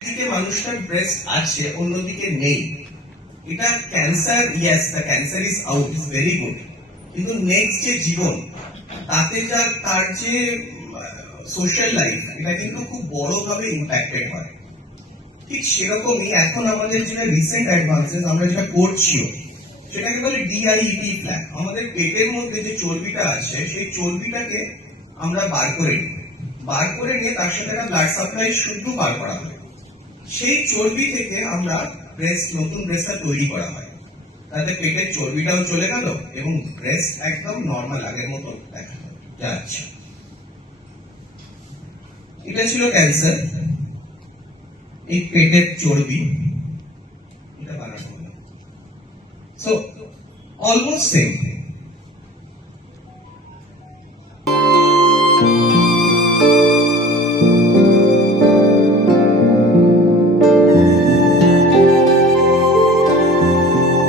একদিকে মানুষটার ব্রেস্ট আছে, অন্যদিকে নেই, এটা cancer, yes the cancer is out, is very good, কিন্তু নেক্সট যে জীবন, তাতে তার যে সোশ্যাল লাইফ, এটা কিন্তু খুব বড়ভাবে ইম্প্যাক্টেড হয়। ঠিক সেরকমই এখন আমাদের যেটা রিসেন্ট অ্যাডভান্সেস আমরা যেটা করছিও, সেটাকে বলে ডিআইইটি ফ্ল্যাগ। আমাদের পেটের মধ্যে যে চর্বিটা আছে, সেই চর্বিটাকে আমরা বার করে নিয়ে তার সাথে একটা ব্লাড সাপ্লাই শুদ্ধ বার করা হয়। সেই চর্বি থেকে আমরা নতুন ব্রেস্টটা তৈরি করা হয়, তাতে পেটের চর্বিটাও চলে গেল এবং ব্রেস্ট একদম নর্মাল আগের মতো দেখা যাচ্ছে। এটা ছিল ক্যান্সার, এই পেটের চর্বি এটা বানানো হলো। So almost same.